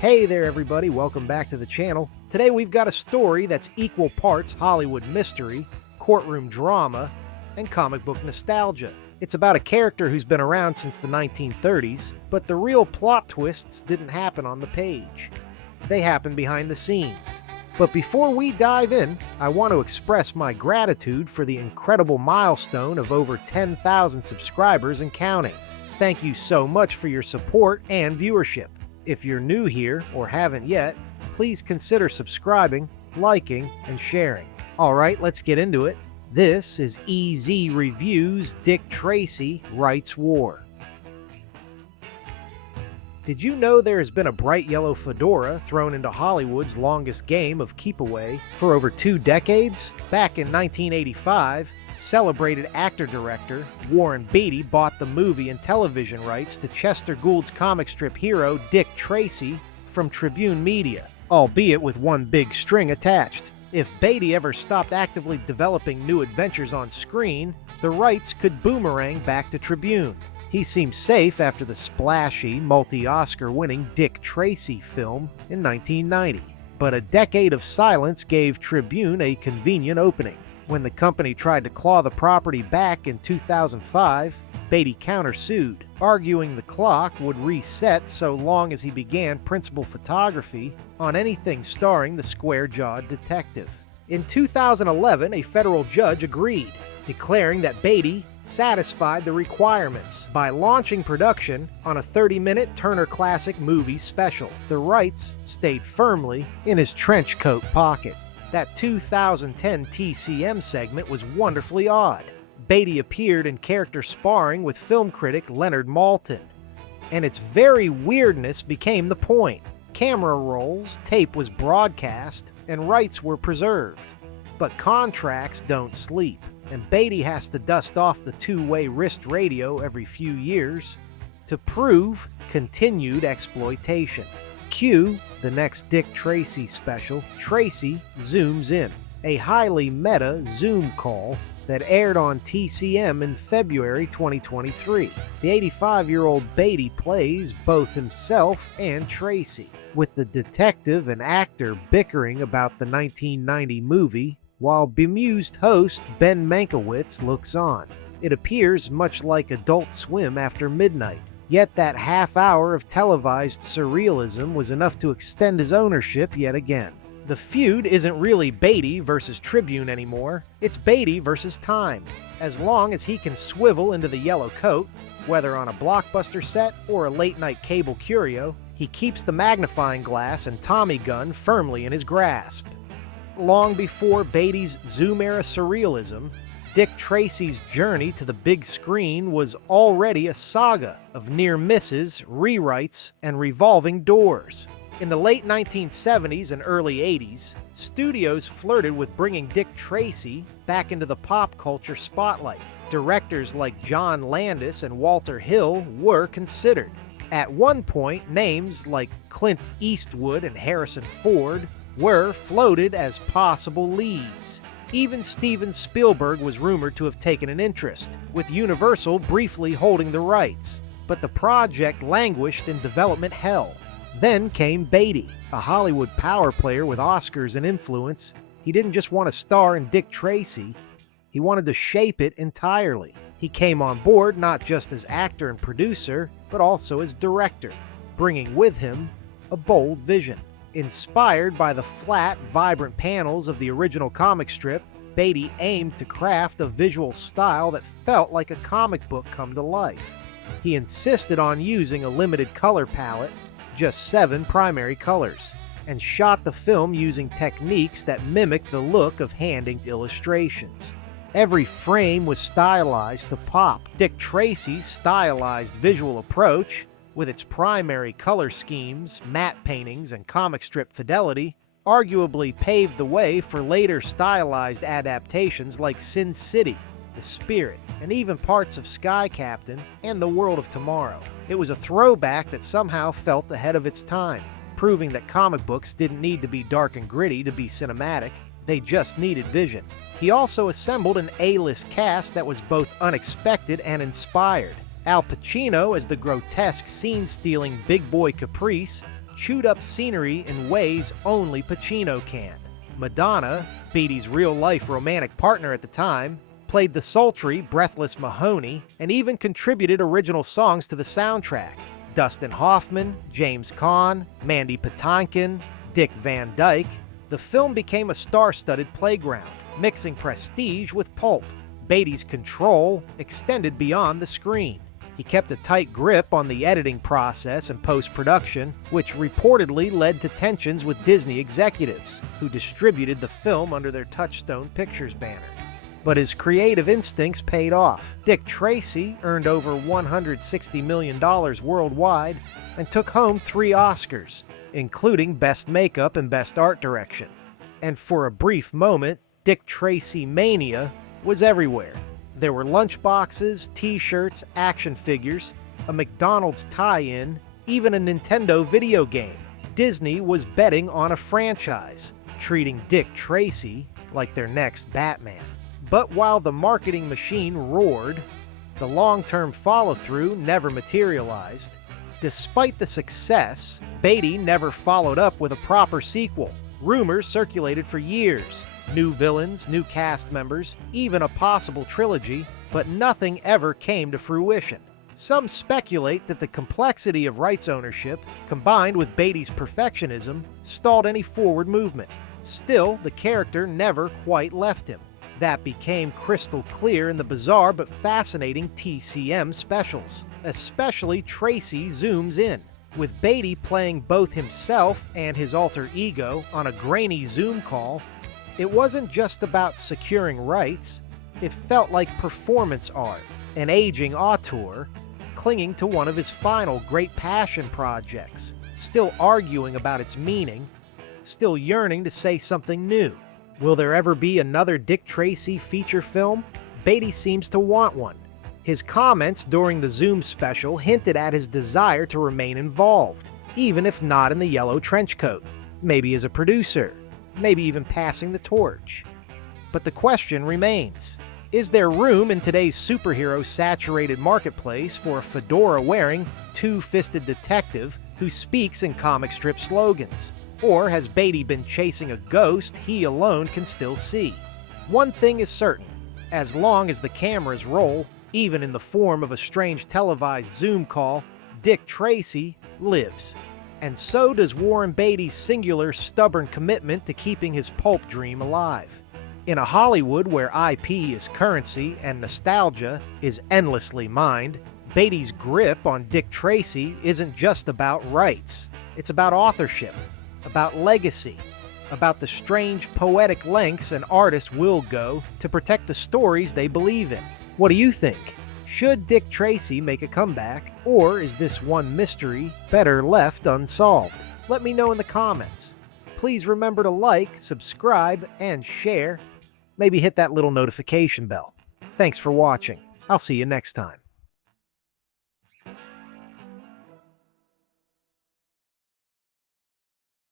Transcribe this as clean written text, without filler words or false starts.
Hey there everybody, welcome back to the channel. Today we've got a story that's equal parts Hollywood mystery, courtroom drama, and comic book nostalgia. It's about a character who's been around since the 1930s, but the real plot twists didn't happen on the page. They happened behind the scenes. But before we dive in, I want to express my gratitude for the incredible milestone of over 10,000 subscribers and counting. Thank you so much for your support and viewership. If you're new here or haven't yet, please consider subscribing, liking, and sharing. Alright, let's get into it. This is EZ Reviews Dick Tracy Writes War. Did you know there has been a bright yellow fedora thrown into Hollywood's longest game of keep-away for over 2 decades? Back in 1985, celebrated actor-director Warren Beatty bought the movie and television rights to Chester Gould's comic strip hero Dick Tracy from Tribune Media, albeit with one big string attached. If Batty ever stopped actively developing new adventures on screen, the rights could boomerang back to Tribune. He seemed safe after the splashy, multi-Oscar winning Dick Tracy film in 1990. But a decade of silence gave Tribune a convenient opening. When the company tried to claw the property back in 2005, Batty countersued, arguing the clock would reset so long as he began principal photography on anything starring the square-jawed detective. In 2011, a federal judge agreed, declaring that Batty satisfied the requirements by launching production on a 30-minute Turner Classic Movie special. The rights stayed firmly in his trench coat pocket. That 2010 TCM segment was wonderfully odd. Batty appeared in character sparring with film critic Leonard Maltin, and its very weirdness became the point. Camera rolls, tape was broadcast, and rights were preserved. But contracts don't sleep, and Batty has to dust off the two-way wrist radio every few years to prove continued exploitation. Cue the next Dick Tracy special, Tracy Zooms In, a highly meta Zoom call that aired on TCM in February 2023. The 85-year-old Batty plays both himself and Tracy, with the detective and actor bickering about the 1990 movie, while bemused host Ben Mankiewicz looks on. It appears much like Adult Swim after midnight. Yet that half hour of televised surrealism was enough to extend his ownership yet again. The feud isn't really Batty versus Tribune anymore, it's Batty versus time. As long as he can swivel into the yellow coat, whether on a blockbuster set or a late-night cable curio, he keeps the magnifying glass and Tommy gun firmly in his grasp. Long before Batty's Zoom-era surrealism, Dick Tracy's journey to the big screen was already a saga of near misses, rewrites, and revolving doors. In the late 1970s and early 80s, studios flirted with bringing Dick Tracy back into the pop culture spotlight. Directors like John Landis and Walter Hill were considered. At one point, names like Clint Eastwood and Harrison Ford were floated as possible leads. Even Steven Spielberg was rumored to have taken an interest, with Universal briefly holding the rights. But the project languished in development hell. Then came Batty, a Hollywood power player with Oscars and influence. He didn't just want to star in Dick Tracy, he wanted to shape it entirely. He came on board not just as actor and producer, but also as director, bringing with him a bold vision. Inspired by the flat, vibrant panels of the original comic strip, Batty aimed to craft a visual style that felt like a comic book come to life. He insisted on using a limited color palette, just 7 primary colors, and shot the film using techniques that mimicked the look of hand-inked illustrations. Every frame was stylized to pop. Dick Tracy's stylized visual approach, with its primary color schemes, matte paintings, and comic strip fidelity, arguably paved the way for later stylized adaptations like Sin City, The Spirit, and even parts of Sky Captain and The World of Tomorrow. It was a throwback that somehow felt ahead of its time, proving that comic books didn't need to be dark and gritty to be cinematic, they just needed vision. He also assembled an A-list cast that was both unexpected and inspired. Al Pacino as the grotesque scene-stealing big boy Caprice, chewed-up scenery in ways only Pacino can. Madonna, Beatty's real-life romantic partner at the time, played the sultry, breathless Mahoney, and even contributed original songs to the soundtrack. Dustin Hoffman, James Caan, Mandy Patinkin, Dick Van Dyke. The film became a star-studded playground, mixing prestige with pulp. Beatty's control extended beyond the screen. He kept a tight grip on the editing process and post-production, which reportedly led to tensions with Disney executives, who distributed the film under their Touchstone Pictures banner. But his creative instincts paid off. Dick Tracy earned over $160 million worldwide and took home 3 Oscars, including Best Makeup and Best Art Direction. And for a brief moment, Dick Tracy mania was everywhere. There were lunchboxes, t-shirts, action figures, a McDonald's tie-in, even a Nintendo video game. Disney was betting on a franchise, treating Dick Tracy like their next Batman. But while the marketing machine roared, the long-term follow-through never materialized. Despite the success, Beatty never followed up with a proper sequel. Rumors circulated for years. New villains, new cast members, even a possible trilogy, but nothing ever came to fruition. Some speculate that the complexity of rights ownership, combined with Beatty's perfectionism, stalled any forward movement. Still, the character never quite left him. That became crystal clear in the bizarre but fascinating TCM specials, especially Tracy Zooms In, with Beatty playing both himself and his alter ego on a grainy Zoom call. It wasn't just about securing rights, it felt like performance art, an aging auteur clinging to one of his final great passion projects, still arguing about its meaning, still yearning to say something new. Will there ever be another Dick Tracy feature film? Beatty seems to want one. His comments during the Zoom special hinted at his desire to remain involved, even if not in the yellow trench coat, maybe as a producer, maybe even passing the torch. But the question remains, is there room in today's superhero-saturated marketplace for a fedora-wearing, two-fisted detective who speaks in comic strip slogans? Or has Beatty been chasing a ghost he alone can still see? One thing is certain, as long as the cameras roll, even in the form of a strange televised Zoom call, Dick Tracy lives. And so does Warren Beatty's singular, stubborn commitment to keeping his pulp dream alive. In a Hollywood where IP is currency and nostalgia is endlessly mined, Beatty's grip on Dick Tracy isn't just about rights. It's about authorship, about legacy, about the strange poetic lengths an artist will go to protect the stories they believe in. What do you think? Should Dick Tracy make a comeback, or is this one mystery better left unsolved? Let me know in the comments. Please remember to like, subscribe, and share. Maybe hit that little notification bell. Thanks for watching. I'll see you next time.